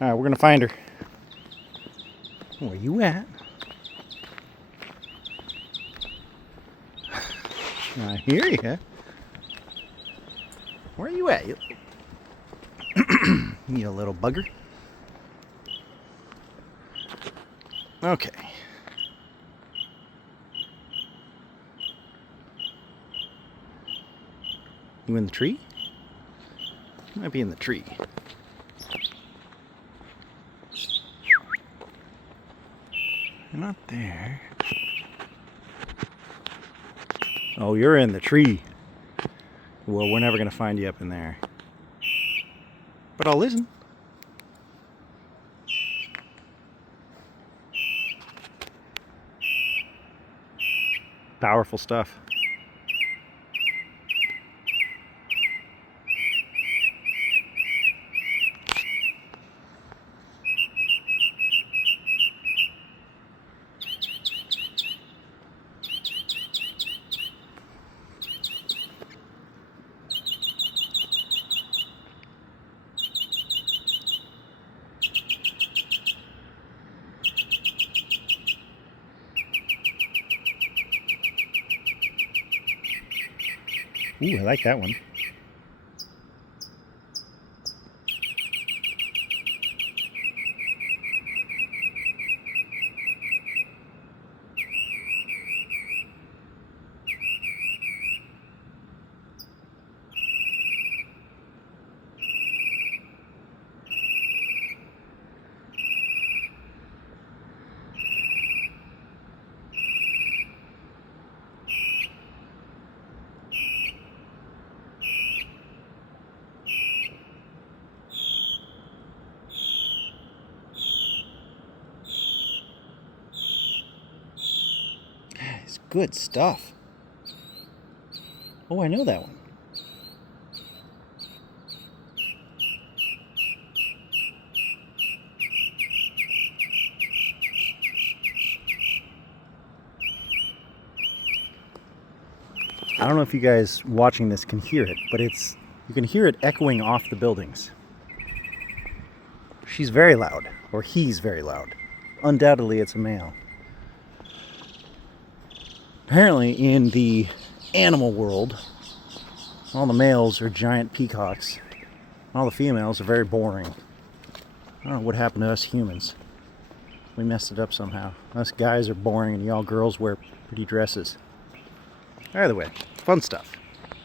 Alright, we're gonna find her. Where you at? I hear you. Where are you at? You little bugger. Okay. You in the tree? You might be in the tree. You're not there. Oh, you're in the tree. Well, we're never going to find you up in there. But I'll listen. Powerful stuff. Ooh, I like that one. It's good stuff. Oh, I know that one. I don't know if you guys watching this can hear it, but you can hear it echoing off the buildings. She's very loud, or he's very loud. Undoubtedly, it's a male. Apparently, in the animal world, all the males are giant peacocks. All the females are very boring. I don't know what happened to us humans. We messed it up somehow. Us guys are boring and y'all girls wear pretty dresses. Either way, fun stuff.